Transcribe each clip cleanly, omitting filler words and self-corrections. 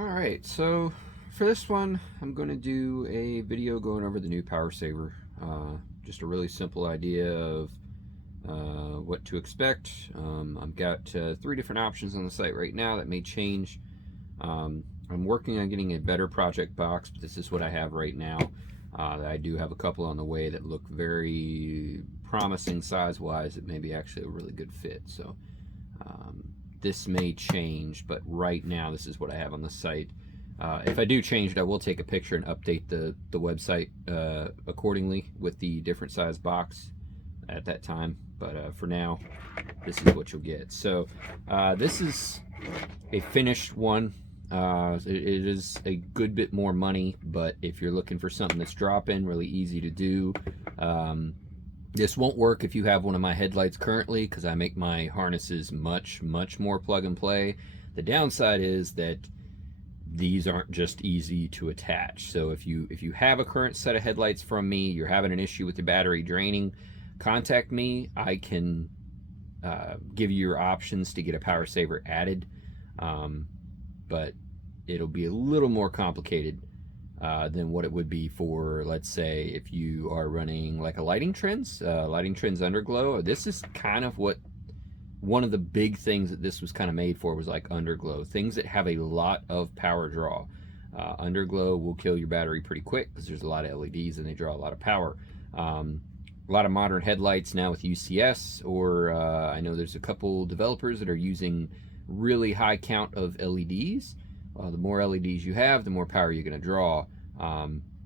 Alright, so for this one, I'm going to do a video going over the new power saver. Just a really simple idea of what to expect. I've got 3 different options on the site right now that may change. I'm working on getting a better project box, but this is what I have right now. I do have a couple on the way that look very promising size-wise. It may be actually a really good fit. So this may change, but right now this is what I have on the site. If I do change it, I will take a picture and update the website accordingly with the different size box at that time. But for now, this is what you'll get. So this is a finished one. It is a good bit more money, but if you're looking for something that's drop-in, really easy to do, this won't work if you have one of my headlights currently, because I make my harnesses much more plug and play. The downside is that these aren't just easy to attach. So if you have a current set of headlights from me, you're having an issue with your battery draining, contact me. I can give you your options to get a power saver added, but it'll be a little more complicated than what it would be for, let's say, if you are running like a Lighting Trends Underglow. This is kind of what one of the big things that this was kind of made for, was like Underglow, things that have a lot of power draw. Underglow will kill your battery pretty quick because there's a lot of LEDs and they draw a lot of power. A lot of modern headlights now with UCS, or I know there's a couple developers that are using really high count of LEDs. The more LEDs you have, the more power you're going to draw.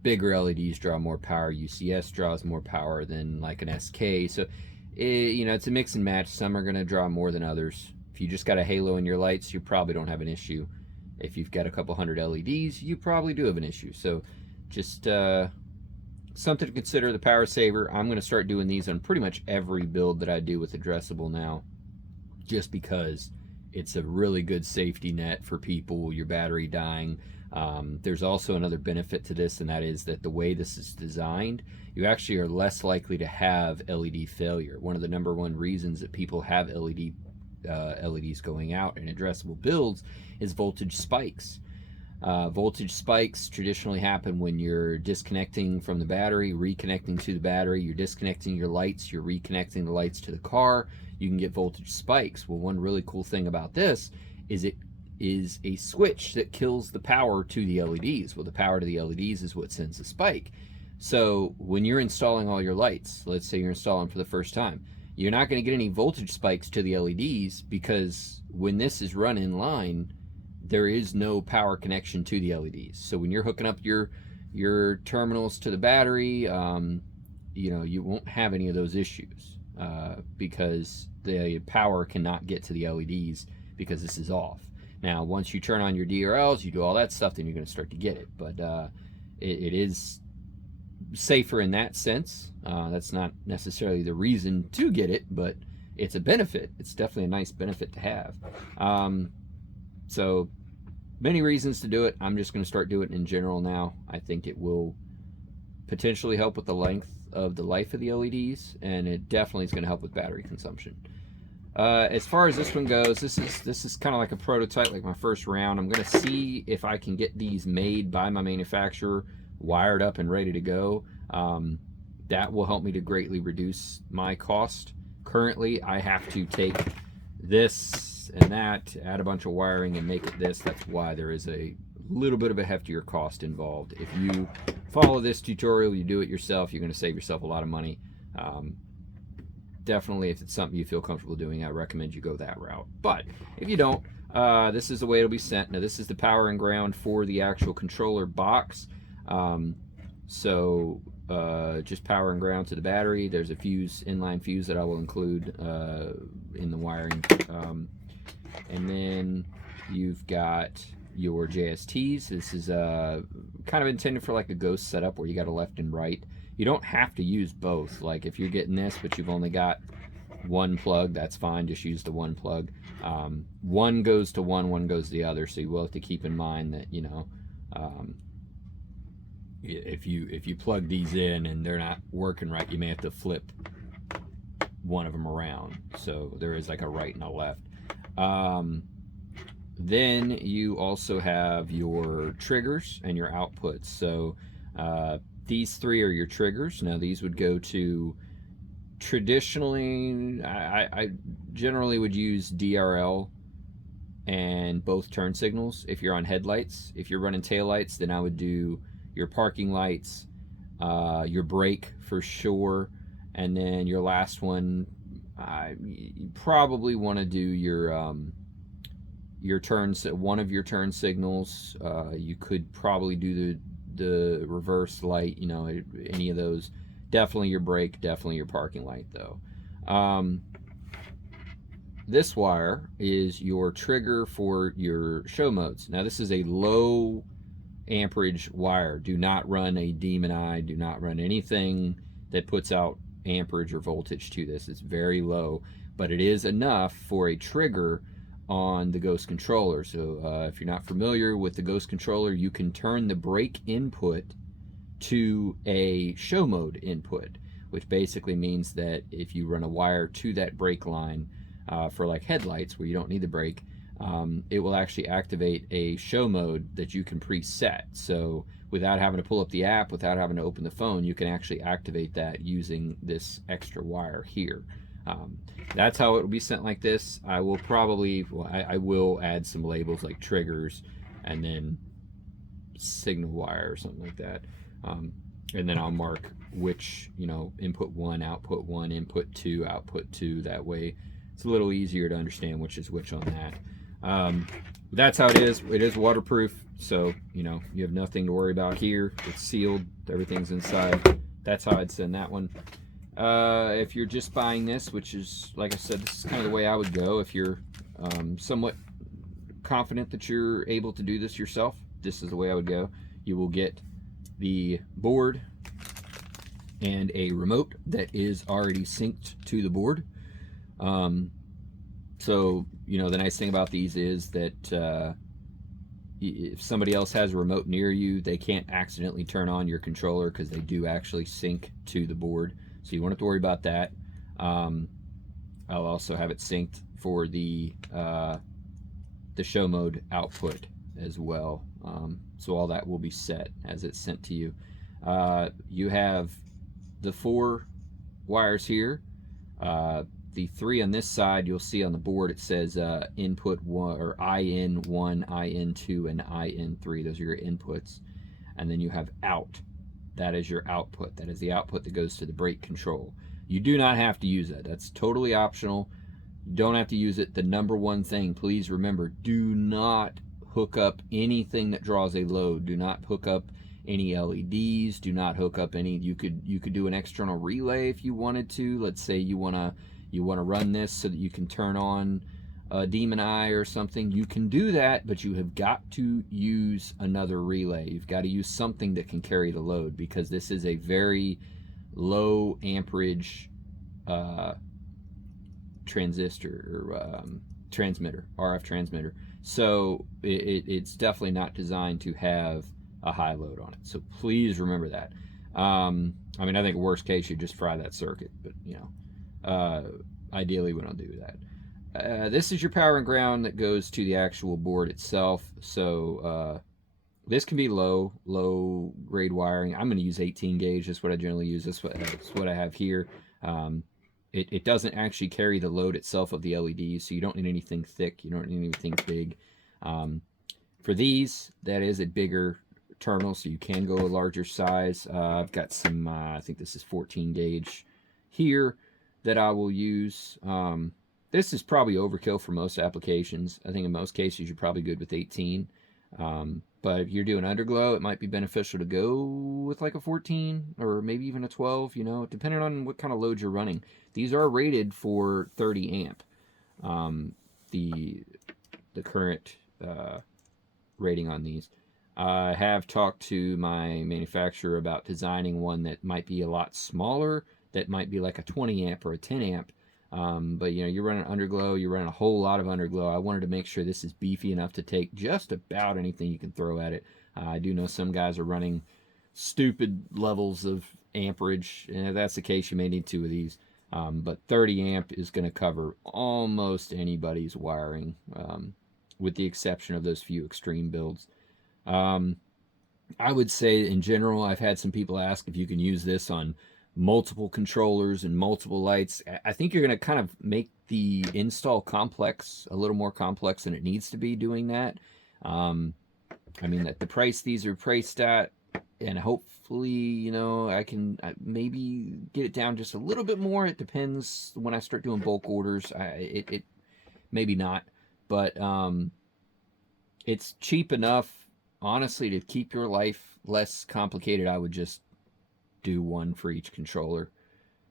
Bigger LEDs draw more power. UCS draws more power than like an SK. So, it's a mix and match. Some are going to draw more than others. If you just got a halo in your lights, you probably don't have an issue. If you've got a couple hundred LEDs, you probably do have an issue. So, just something to consider, the power saver. I'm going to start doing these on pretty much every build that I do with addressable now, just because it's a really good safety net for people, your battery dying. There's also another benefit to this, and that is that the way this is designed, you actually are less likely to have LED failure. One of the #1 reasons that people have LEDs going out in addressable builds is voltage spikes. Voltage spikes traditionally happen when you're disconnecting from the battery, reconnecting to the battery, you're disconnecting your lights, you're reconnecting the lights to the car. You can get voltage spikes. Well, one really cool thing about this is it is a switch that kills the power to the LEDs. Well, the power to the LEDs is what sends the spike. So when you're installing all your lights, let's say you're installing for the first time, you're not going to get any voltage spikes to the LEDs, because when this is run in line, there is no power connection to the LEDs. So when you're hooking up your terminals to the battery, you won't have any of those issues, because the power cannot get to the LEDs because this is off. Now, once you turn on your DRLs, you do all that stuff, then you're going to start to get it. But it is safer in that sense. That's not necessarily the reason to get it, but it's a benefit. It's definitely a nice benefit to have. So many reasons to do it. I'm just going to start doing it in general now. I think it will potentially help with the length of the life of the LEDs, and it definitely is going to help with battery consumption. As far as this one goes, this is kind of like a prototype, like my first round. I'm going to see if I can get these made by my manufacturer, wired up and ready to go. That will help me to greatly reduce my cost. Currently, I have to take this and that, add a bunch of wiring, and make it this. That's why there is a little bit of a heftier cost involved. If you follow this tutorial, you do it yourself, you're going to save yourself a lot of money. Definitely, if it's something you feel comfortable doing, I recommend you go that route. But if you don't, this is the way it'll be sent. Now, this is the power and ground for the actual controller box. Just power and ground to the battery. There's a inline fuse that I will include in the wiring. And then you've got your JSTs. This is kind of intended for like a ghost setup where you got a left and right. You don't have to use both. Like if you're getting this but you've only got one plug, that's fine. Just use the one plug. One goes to one goes to the other. So you will have to keep in mind that, if you plug these in and they're not working right, you may have to flip one of them around. So there is like a right and a left. Then you also have your triggers and your outputs. So these three are your triggers. Now these would go to, traditionally, I generally would use DRL and both turn signals if you're on headlights. If you're running taillights, then I would do your parking lights, your brake for sure, and then your last one, you probably want to do your turns, one of your turn signals. You could probably do the reverse light, you know, any of those. Definitely your brake, definitely your parking light though. This wire is your trigger for your show modes. Now this is a low amperage wire. Do not run a demon eye, do not run anything that puts out amperage or voltage to this. It's very low, but it is enough for a trigger on the Ghost controller. So if you're not familiar with the Ghost controller, you can turn the brake input to a show mode input, which basically means that if you run a wire to that brake line for like headlights where you don't need the brake, it will actually activate a show mode that you can preset. So without having to pull up the app, without having to open the phone, you can actually activate that using this extra wire here. That's how it will be sent like this. I will probably, well, I will add some labels like triggers and then signal wire or something like that. And then I'll mark which, you know, input 1, output 1, input 2, output 2. That way it's a little easier to understand which is which on that. That's how it is. It is waterproof, so, you know, you have nothing to worry about here. It's sealed. Everything's inside. That's how I'd send that one. If you're just buying this, which is, like I said, this is kind of the way I would go. If you're somewhat confident that you're able to do this yourself, this is the way I would go. You will get the board and a remote that is already synced to the board. So, you know, the nice thing about these is that if somebody else has a remote near you, they can't accidentally turn on your controller because they do actually sync to the board. So you won't have to worry about that. I'll also have it synced for the show mode output as well. So all that will be set as it's sent to you. You have the 4 wires here. The 3 on this side, you'll see on the board it says input 1 or IN1, IN2, and IN3. Those are your inputs. And then you have out. That is your output. That is the output that goes to the brake control. You do not have to use that. That's totally optional. You don't have to use it. The number one thing, please remember, do not hook up anything that draws a load. Do not hook up any LEDs. Do not hook up any. You could do an external relay if you wanted to. Let's say you want to run this so that you can turn on a demon eye or something. You can do that, but you have got to use another relay. You've got to use something that can carry the load, because this is a very low amperage transistor or transmitter, RF transmitter. So it's definitely not designed to have a high load on it. So please remember that. I mean, I think worst case you just fry that circuit, but you know, ideally we don't do that. This is your power and ground that goes to the actual board itself. So this can be low grade wiring. I'm going to use 18 gauge. That's what I generally use. That's what I have here. It doesn't actually carry the load itself of the LEDs, so you don't need anything thick. You don't need anything big. For these, that is a bigger terminal, so you can go a larger size. I've got some, I think this is 14 gauge here that I will use. This is probably overkill for most applications. I think in most cases you're probably good with 18. But if you're doing Underglow, it might be beneficial to go with like a 14 or maybe even a 12, you know, depending on what kind of load you're running. These are rated for 30 amp. The current rating on these. I have talked to my manufacturer about designing one that might be a lot smaller, that might be like a 20 amp or a 10 amp. But you know, you're running Underglow, you're running a whole lot of Underglow. I wanted to make sure this is beefy enough to take just about anything you can throw at it. I do know some guys are running stupid levels of amperage, and if that's the case, you may need 2 of these. But 30 amp is going to cover almost anybody's wiring. with the exception of those few extreme builds. I would say in general, I've had some people ask if you can use this on multiple controllers and multiple lights. I think you're going to kind of make the install complex, a little more complex than it needs to be doing that. I mean, at the price these are priced at, and hopefully, you know, I can maybe get it down just a little bit more. It depends when I start doing bulk orders. It maybe not, but it's cheap enough, honestly, to keep your life less complicated. I would just do one for each controller.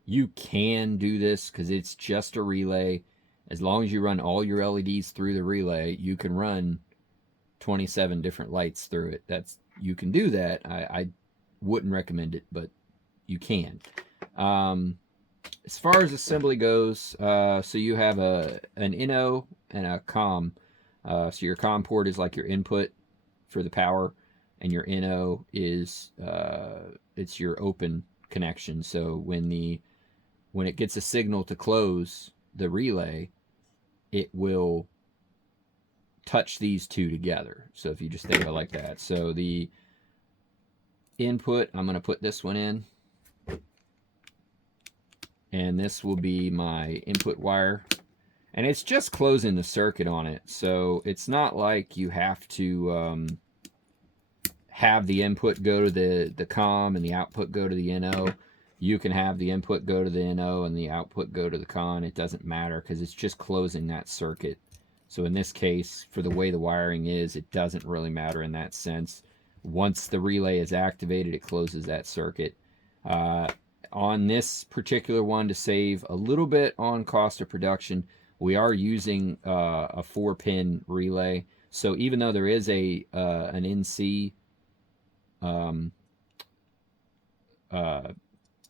You can do this because it's just a relay. As long as you run all your LEDs through the relay, you can run 27 different lights through it. You can do that. I wouldn't recommend it, but you can. As far as assembly goes, so you have an NO and a COM. So your COM port is like your input for the power, and your NO is it's your open connection. So when it gets a signal to close the relay, it will touch these two together. So if you just think of it like that. So the input, I'm going to put this one in, and this will be my input wire, and it's just closing the circuit on it. So it's not like you have to have the input go to the COM and the output go to the NO. You can have the input go to the NO and the output go to the CON. It doesn't matter because it's just closing that circuit. So in this case, for the way the wiring is, it doesn't really matter in that sense. Once the relay is activated, it closes that circuit. On this particular one, to save a little bit on cost of production, we are using a 4-pin relay. So even though there is an NC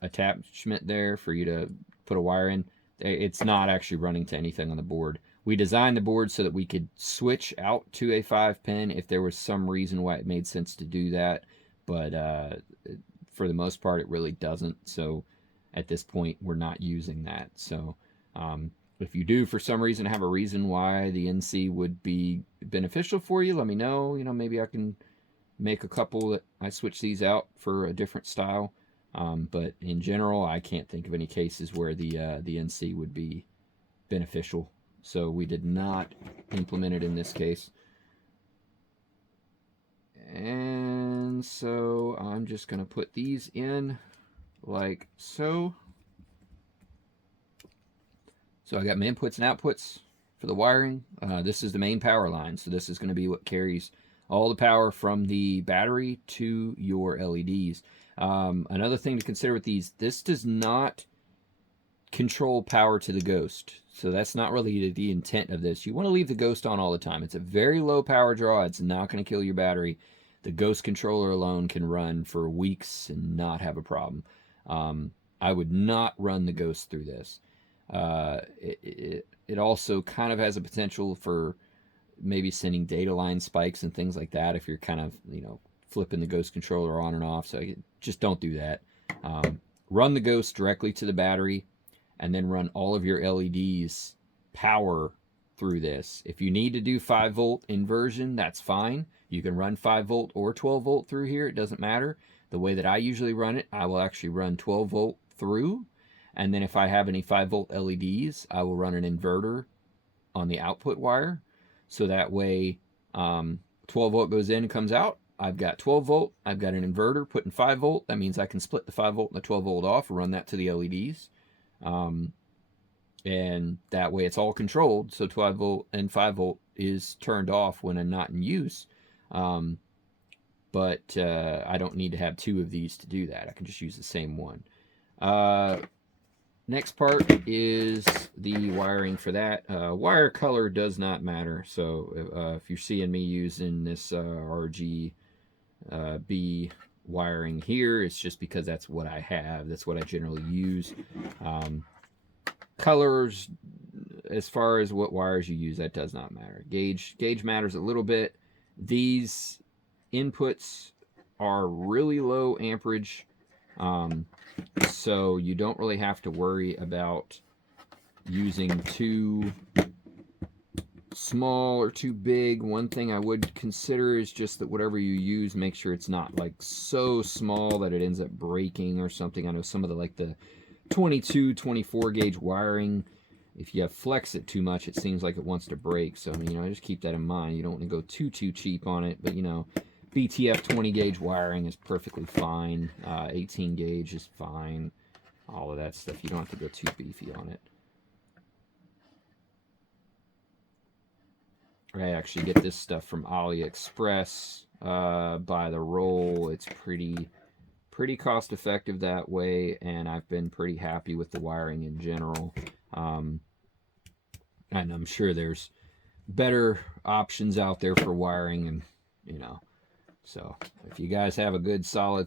attachment there for you to put a wire in, it's not actually running to anything on the board. We designed the board so that we could switch out to a 5-pin if there was some reason why it made sense to do that, but for the most part it really doesn't. So at this point we're not using that. So if you do for some reason have a reason why the NC would be beneficial for you, let me know. You know, maybe I can make a couple that I switch these out for a different style. But in general, I can't think of any cases where the NC would be beneficial. So we did not implement it in this case. And so I'm just going to put these in like so. So I got my inputs and outputs for the wiring. This is the main power line. So this is going to be what carries all the power from the battery to your LEDs. Another thing to consider with these, this does not control power to the ghost. So that's not really the intent of this. You want to leave the ghost on all the time. It's a very low power draw. It's not going to kill your battery. The ghost controller alone can run for weeks and not have a problem. I would not run the ghost through this. It also kind of has a potential for maybe sending data line spikes and things like that if you're kind of, you know, flipping the ghost controller on and off. So just don't do that. Run the ghost directly to the battery, and then run all of your LEDs power through this. If you need to do 5-volt inversion, that's fine. You can run 5-volt or 12-volt through here. It doesn't matter. The way that I usually run it, I will actually run 12-volt through, and then if I have any 5-volt LEDs, I will run an inverter on the output wire. So that way 12-volt goes in and comes out. I've got 12-volt. I've got an inverter putting 5-volt. That means I can split the 5-volt and the 12-volt off and run that to the LEDs. And that way it's all controlled. So 12-volt and 5-volt is turned off when I'm not in use. But I don't need to have two of these to do that. I can just use the same one. Next part is the wiring for that. Wire color does not matter. So if you're seeing me using this RGB wiring here, it's just because that's what I have. That's what I generally use. Colors, as far as what wires you use, that does not matter. Gauge matters a little bit. These inputs are really low amperage, so you don't really have to worry about using two small or too big. One thing I would consider is just that whatever you use, make sure it's not like so small that it ends up breaking or something. I know some of the 22, 24 gauge wiring, if you flex it too much, it seems like it wants to break. So, just keep that in mind. You don't want to go too cheap on it, but BTF 20 gauge wiring is perfectly fine. 18 gauge is fine. All of that stuff. You don't have to go too beefy on it. I actually get this stuff from AliExpress by the roll. It's pretty cost effective that way, and I've been pretty happy with the wiring in general. And I'm sure there's better options out there for wiring, and so if you guys have a good solid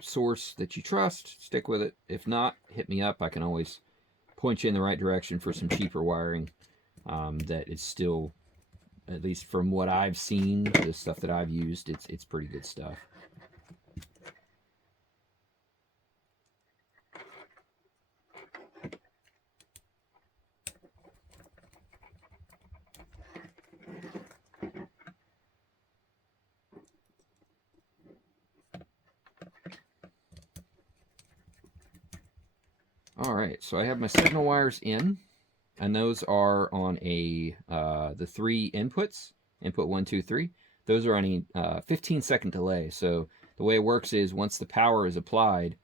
source that you trust, stick with it. If not, hit me up. I can always point you in the right direction for some cheaper wiring that is still, at least from what I've seen, the stuff that I've used, it's pretty good stuff. All right, so I have my signal wires in, and those are on the 3 inputs, input 1, 2, 3. Those are on a 15-second delay. So the way it works is once the power is applied,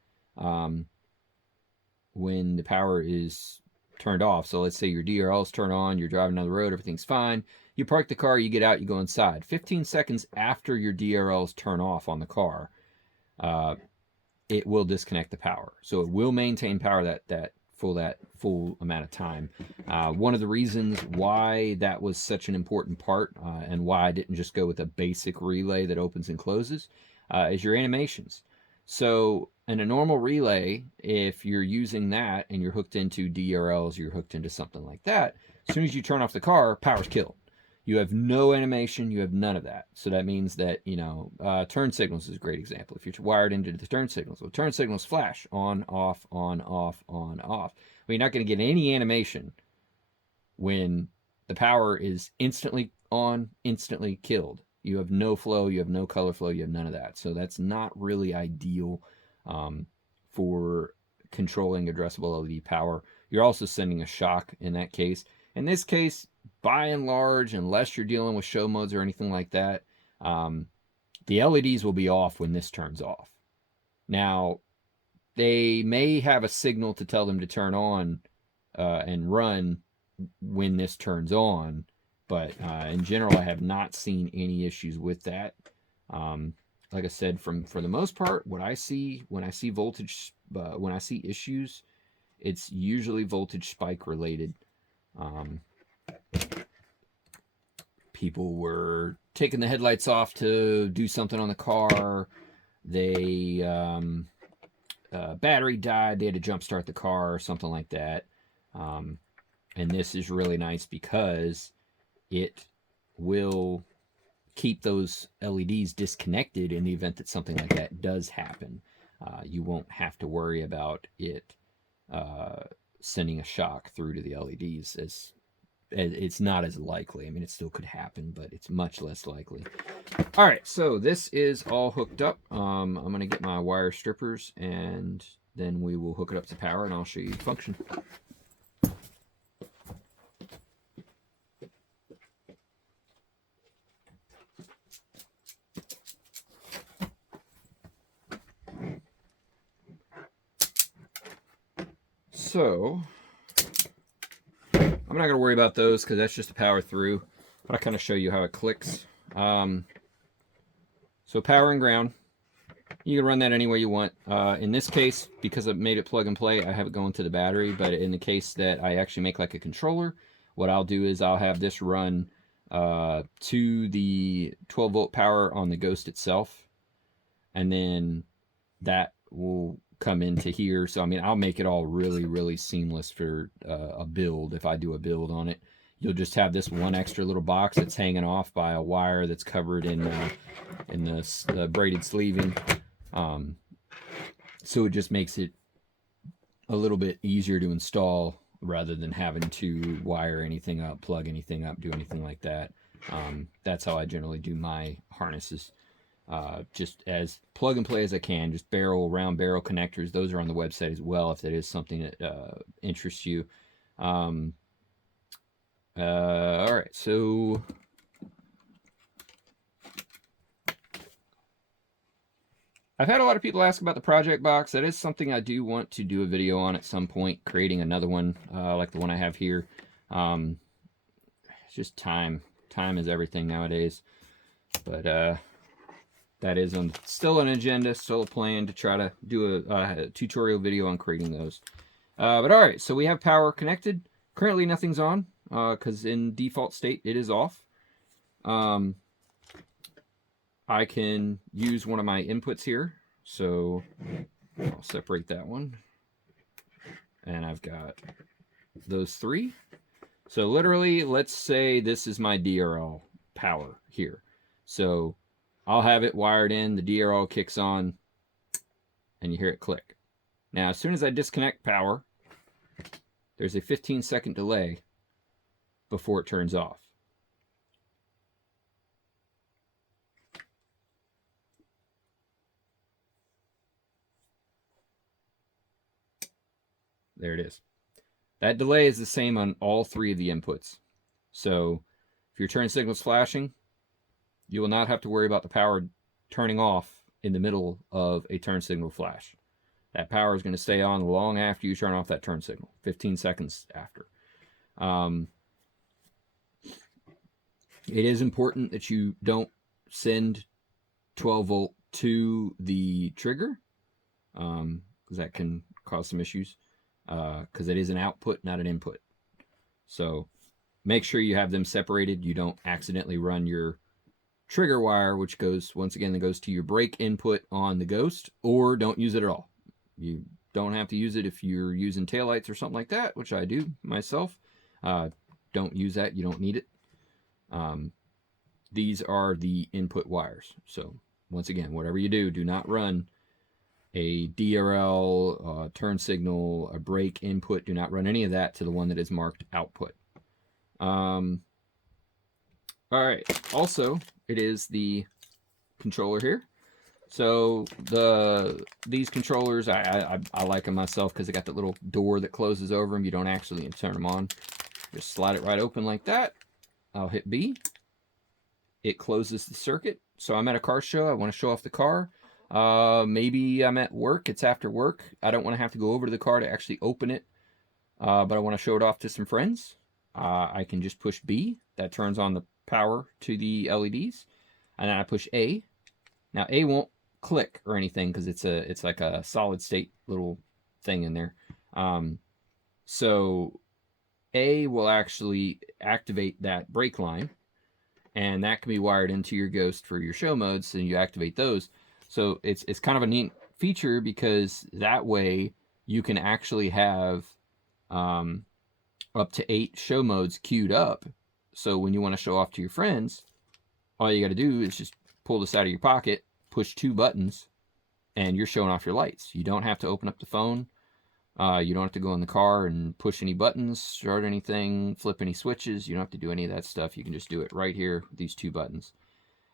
when the power is turned off, so let's say your DRLs turn on, you're driving down the road, everything's fine, you park the car, you get out, you go inside. 15 seconds after your DRLs turn off on the car, it will disconnect the power. So it will maintain power that full amount of time. One of the reasons why that was such an important part, and why I didn't just go with a basic relay that opens and closes, is your animations. So in a normal relay, if you're using that and you're hooked into DRLs, you're hooked into something like that, as soon as you turn off the car, power's killed. You have no animation, you have none of that. So that means that, turn signals is a great example. If you're wired into the turn signals, well, turn signals flash on, off, on, off, on, off. Well, you're not going to get any animation when the power is instantly on, instantly killed. You have no flow, you have no color flow, you have none of that. So that's not really ideal for controlling addressable LED power. You're also sending a shock in that case. In this case, by and large, unless you're dealing with show modes or anything like that, the LEDs will be off when this turns off. Now, they may have a signal to tell them to turn on and run when this turns on, but in general, I have not seen any issues with that. Like I said, for the most part, what I see when I see voltage, when I see issues, it's usually voltage spike related. People were taking the headlights off to do something on the car. They battery died. They had to jump start the car or something like that. And this is really nice because it will keep those LEDs disconnected in the event that something like that does happen. You won't have to worry about it sending a shock through to the LEDs. As it's not as likely. I mean, it still could happen, but it's much less likely. All right, so this is all hooked up. I'm going to get my wire strippers, and then we will hook it up to power, and I'll show you the function. So I'm not going to worry about those because that's just a power through, but I'll kind of show you how it clicks. So power and ground, you can run that any way you want. In this case, because I've made it plug and play, I have it going to the battery, but in the case that I actually make like a controller, what I'll do is I'll have this run to the 12 volt power on the Ghost itself, and then that will come into here. So I mean, I'll make it all really seamless for a build. If I do a build on it, you'll just have this one extra little box that's hanging off by a wire that's covered in the braided sleeving. So it just makes it a little bit easier to install rather than having to wire anything up, plug anything up, do anything like that. That's how I generally do my harnesses. Just as plug and play as I can, just round barrel connectors. Those are on the website as well if that is something that interests you. All right, so I've had a lot of people ask about the project box. That is something I do want to do a video on at some point, creating another one like the one I have here. It's just time. Time is everything nowadays. But that is still an agenda, still a plan to try to do a tutorial video on creating those. But all right, so we have power connected. Currently nothing's on because in default state it is off. I can use one of my inputs here. So I'll separate that one. And I've got those three. So literally, let's say this is my DRL power here. So I'll have it wired in, the DRL kicks on, and you hear it click. Now, as soon as I disconnect power, there's a 15-second delay before it turns off. There it is. That delay is the same on all three of the inputs. So if your turn signal's flashing, you will not have to worry about the power turning off in the middle of a turn signal flash. That power is going to stay on long after you turn off that turn signal, 15 seconds after. It is important that you don't send 12 volt to the trigger, because that can cause some issues, because it is an output, not an input. So make sure you have them separated. You don't accidentally run your trigger wire, which goes, once again, that goes to your brake input on the Ghost, or don't use it at all. You don't have to use it if you're using taillights or something like that, which I do myself. Don't use that. You don't need it. These are the input wires. So once again, whatever you do, do not run a DRL, turn signal, a brake input. Do not run any of that to the one that is marked output. All right. Also, it is the controller here. So these controllers, I like them myself because they got the little door that closes over them. You don't actually turn them on. Just slide it right open like that. I'll hit B. It closes the circuit. So I'm at a car show. I want to show off the car. Maybe I'm at work. It's after work. I don't want to have to go over to the car to actually open it. But I want to show it off to some friends. I can just push B. That turns on the power to the LEDs. And then I push A. Now A won't click or anything because it's like a solid state little thing in there. So A will actually activate that brake line, and that can be wired into your Ghost for your show modes, and you activate those. So it's kind of a neat feature because that way you can actually have up to 8 show modes queued up. So when you want to show off to your friends, all you got to do is just pull this out of your pocket, push 2 buttons, and you're showing off your lights. You don't have to open up the phone. You don't have to go in the car and push any buttons, start anything, flip any switches. You don't have to do any of that stuff. You can just do it right here with these 2 buttons.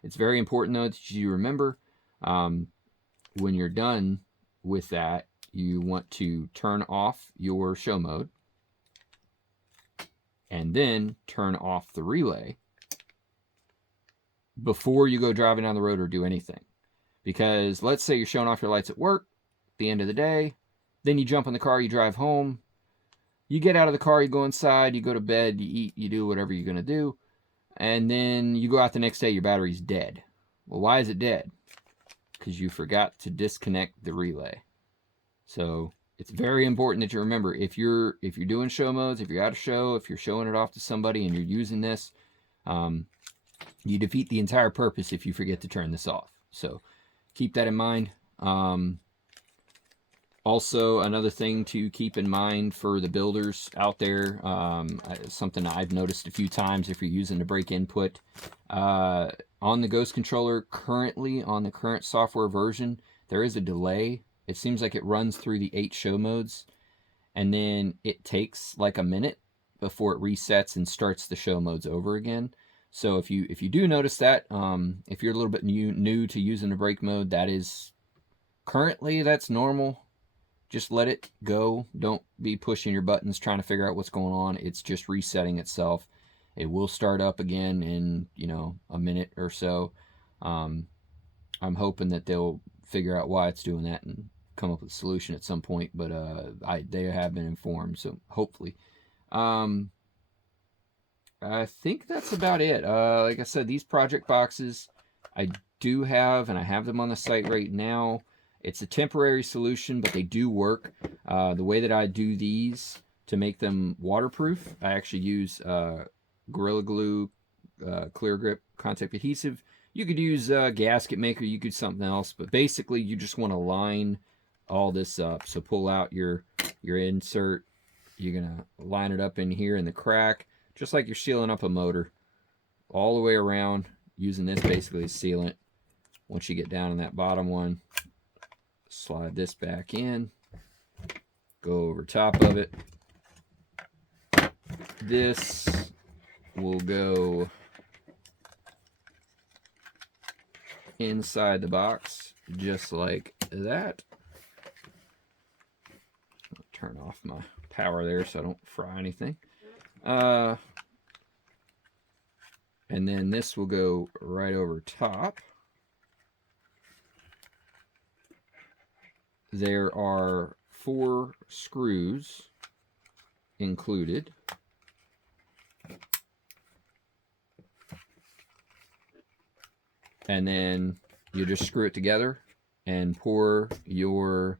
It's very important, though, that you remember when you're done with that, you want to turn off your show mode and then turn off the relay before you go driving down the road or do anything. Because let's say you're showing off your lights at work at the end of the day, then you jump in the car, you drive home, you get out of the car, you go inside, you go to bed, you eat, you do whatever you're going to do, and then you go out the next day, your battery's dead. Well, why is it dead? Because you forgot to disconnect the relay. So it's very important that you remember, if you're doing show modes, if you're at a show, if you're showing it off to somebody and you're using this, you defeat the entire purpose if you forget to turn this off. So keep that in mind. Also, another thing to keep in mind for the builders out there, something I've noticed a few times if you're using the brake input, on the Ghost controller, currently on the current software version, there is a delay. It seems like it runs through the 8 show modes, and then it takes like a minute before it resets and starts the show modes over again. So if you do notice that, if you're a little bit new to using the brake mode, that is currently, that's normal. Just let it go. Don't be pushing your buttons trying to figure out what's going on. It's just resetting itself. It will start up again in, you know, a minute or so. I'm hoping that they'll figure out why it's doing that and come up with a solution at some point, but they have been informed, so hopefully. I think that's about it. Like I said, these project boxes I do have, and I have them on the site right now. It's a temporary solution, but they do work. The way that I do these to make them waterproof, I actually use Gorilla Glue, Clear Grip contact adhesive. You could use gasket maker, you could use something else, but basically you just want to line all this up. So pull out your insert. You're gonna line it up in here in the crack, just like you're sealing up a motor, all the way around, using this basically as sealant. Once you get down in that bottom one, slide this back in, go over top of it. This will go inside the box just like that. I'll turn off my power there so I don't fry anything. And then this will go right over top. There are 4 screws included. And then you just screw it together and pour your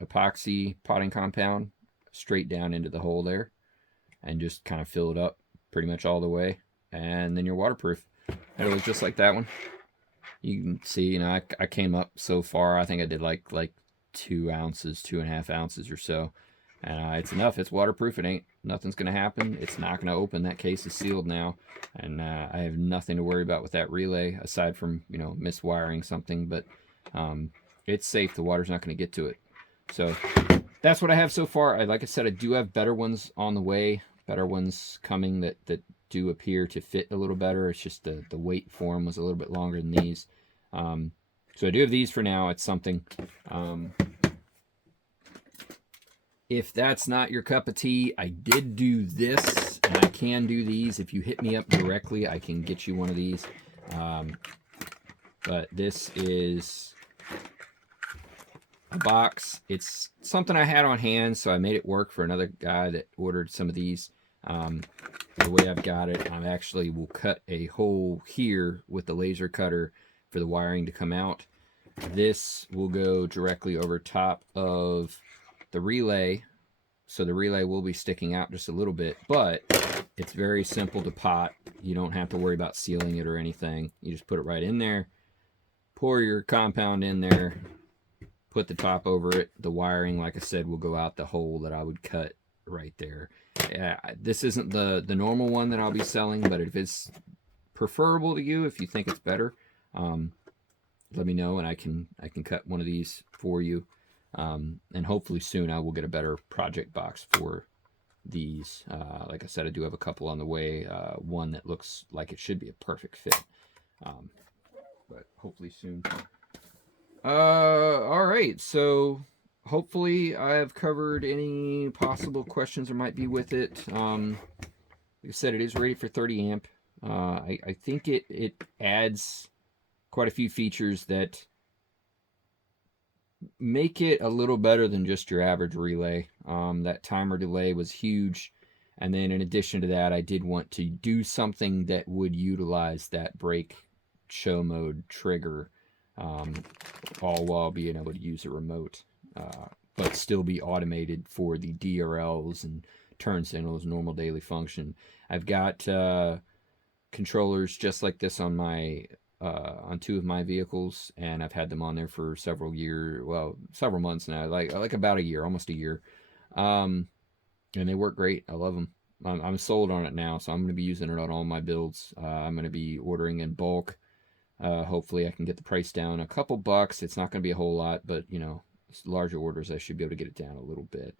epoxy potting compound straight down into the hole there and just kind of fill it up pretty much all the way, and then you're waterproof. And it was just like that one. You can see, you know, I came up so far. I think I did like 2 ounces, 2.5 ounces or so. And it's enough. It's waterproof. Nothing's going to happen. It's not going to open. That case is sealed now. And I have nothing to worry about with that relay, aside from, you know, miswiring something. But it's safe. The water's not going to get to it. So that's what I have so far. Like I said, I do have better ones on the way. Better ones coming that do appear to fit a little better. It's just the weight for them was a little bit longer than these. So I do have these for now. It's something. If that's not your cup of tea, I did do this, and I can do these. If you hit me up directly, I can get you one of these. But this is a box. It's something I had on hand, so I made it work for another guy that ordered some of these. The way I've got it, I actually will cut a hole here with the laser cutter for the wiring to come out. This will go directly over top of the relay, so the relay will be sticking out just a little bit, but it's very simple to pot. You don't have to worry about sealing it or anything. You just put it right in there, pour your compound in there, put the top over it. The wiring, like I said, will go out the hole that I would cut right there. This isn't the normal one that I'll be selling, but if it's preferable to you, if you think it's better, let me know, and I can cut one of these for you. And hopefully soon I will get a better project box for these. Like I said, I do have a couple on the way. One that looks like it should be a perfect fit. But hopefully soon. All right, so hopefully I've covered any possible questions there might be with it. Like I said, it is rated for 30 amp. I think it adds quite a few features that make it a little better than just your average relay. That timer delay was huge, and then in addition to that, I did want to do something that would utilize that brake show mode trigger, all while being able to use a remote, but still be automated for the DRLs and turn signals, normal daily function. I've got controllers just like this on my on 2 of my vehicles, and I've had them on there for several months now, like about a year, almost a year. And they work great. I love them. I'm sold on it now, so I'm going to be using it on all my builds. I'm going to be ordering in bulk. Hopefully I can get the price down a couple bucks. It's not going to be a whole lot, but you know, larger orders, I should be able to get it down a little bit.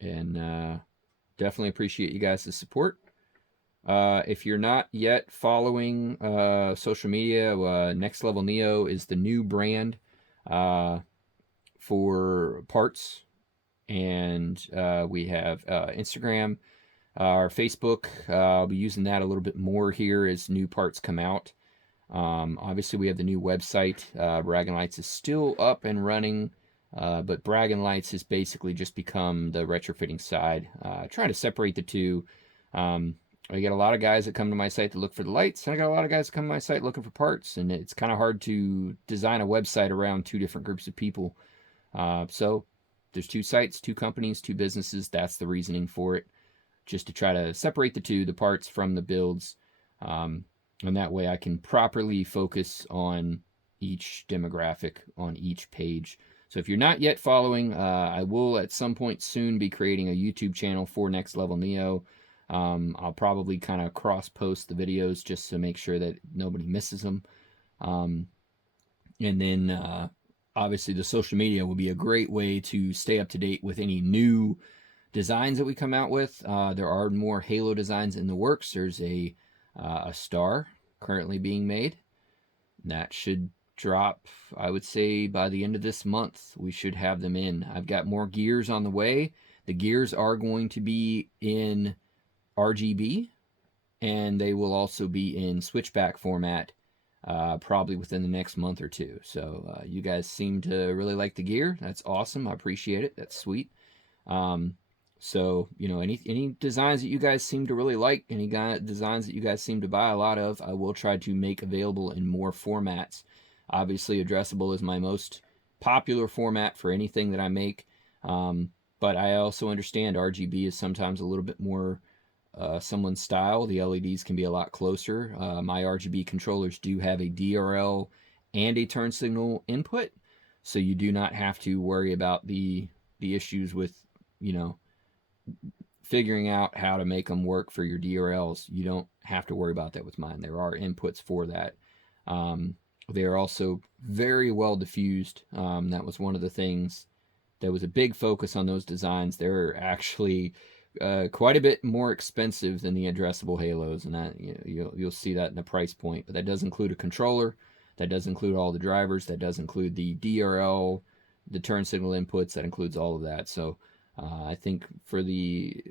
And definitely appreciate you guys' support. If you're not yet following social media, Next Level Neo is the new brand for parts. And we have Instagram, our Facebook. I'll be using that a little bit more here as new parts come out. Obviously, we have the new website. Braggin' Lights is still up and running, but Braggin' Lights has basically just become the retrofitting side. Trying to separate the two. I get a lot of guys that come to my site to look for the lights, and I got a lot of guys that come to my site looking for parts, and it's kind of hard to design a website around two different groups of people. So there's two sites, two companies, two businesses. That's the reasoning for it, just to try to separate the two, the parts from the builds. And that way I can properly focus on each demographic on each page. So if you're not yet following, I will at some point soon be creating a YouTube channel for Next Level Neo. I'll probably kind of cross-post the videos just to make sure that nobody misses them. And then obviously the social media will be a great way to stay up to date with any new designs that we come out with. There are more Halo designs in the works. There's a star currently being made. That should drop, I would say, by the end of this month. We should have them in. I've got more gears on the way. The gears are going to be in RGB, and they will also be in switchback format probably within the next month or two. So you guys seem to really like the gear. That's awesome. I appreciate it. That's sweet. So, you know, any designs that you guys seem to really like, any designs that you guys seem to buy a lot of, I will try to make available in more formats. Obviously, addressable is my most popular format for anything that I make. But I also understand RGB is sometimes a little bit more someone's style. The LEDs can be a lot closer. My RGB controllers do have a DRL and a turn signal input, so you do not have to worry about the issues with, you know, figuring out how to make them work for your DRLs. You don't have to worry about that with mine. There are inputs for that. They are also very well diffused. That was one of the things that was a big focus on those designs. They're actually quite a bit more expensive than the addressable Halos, and that, you know, you'll see that in the price point. But that does include a controller, that does include all the drivers, that does include the DRL, the turn signal inputs, that includes all of that. So I think for the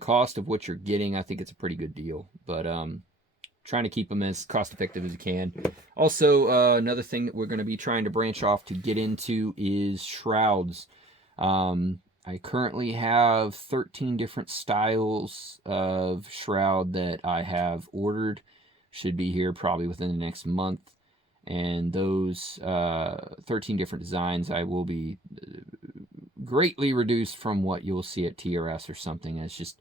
cost of what you're getting, I think it's a pretty good deal. But trying to keep them as cost effective as you can. Also, another thing that we're going to be trying to branch off to get into is shrouds. I currently have 13 different styles of shroud that I have ordered. Should be here probably within the next month. And those 13 different designs I will be greatly reduced from what you'll see at TRS or something. It's just,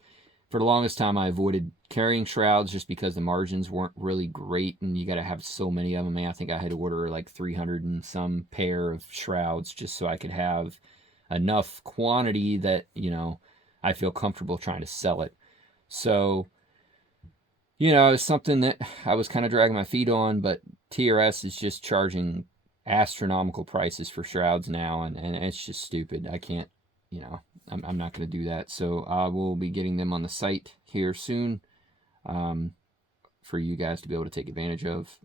for the longest time I avoided carrying shrouds just because the margins weren't really great, and you got to have so many of them. I think I had to order like 300 and some pair of shrouds just so I could have enough quantity that, you know, I feel comfortable trying to sell it. So, you know, it's something that I was kind of dragging my feet on, but TRS is just charging astronomical prices for shrouds now, and it's just stupid. I can't, you know, I'm not going to do that. So I will be getting them on the site here soon for you guys to be able to take advantage of.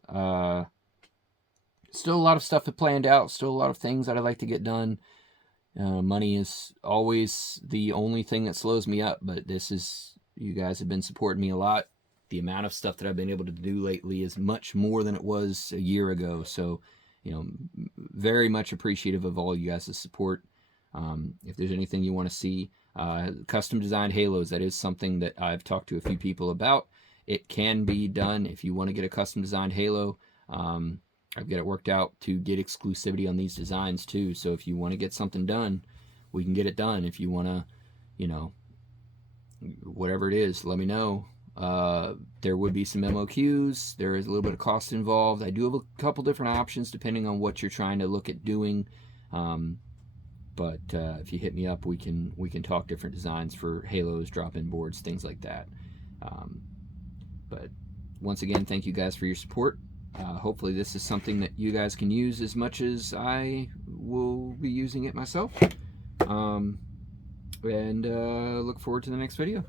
Still a lot of stuff planned out, still a lot of things that I'd like to get done. Money is always the only thing that slows me up, but you guys have been supporting me a lot. The amount of stuff that I've been able to do lately is much more than it was a year ago. So, you know, very much appreciative of all you guys' support. If there's anything you want to see, custom designed halos, that is something that I've talked to a few people about. It can be done if you want to get a custom designed halo. I've got it worked out to get exclusivity on these designs too. So if you want to get something done, we can get it done. If you want to, you know, whatever it is, let me know. There would be some MOQs. There is a little bit of cost involved. I do have a couple different options depending on what you're trying to look at doing. But if you hit me up, we can talk different designs for halos, drop-in boards, things like that. But once again, thank you guys for your support. Hopefully this is something that you guys can use as much as I will be using it myself. And look forward to the next video.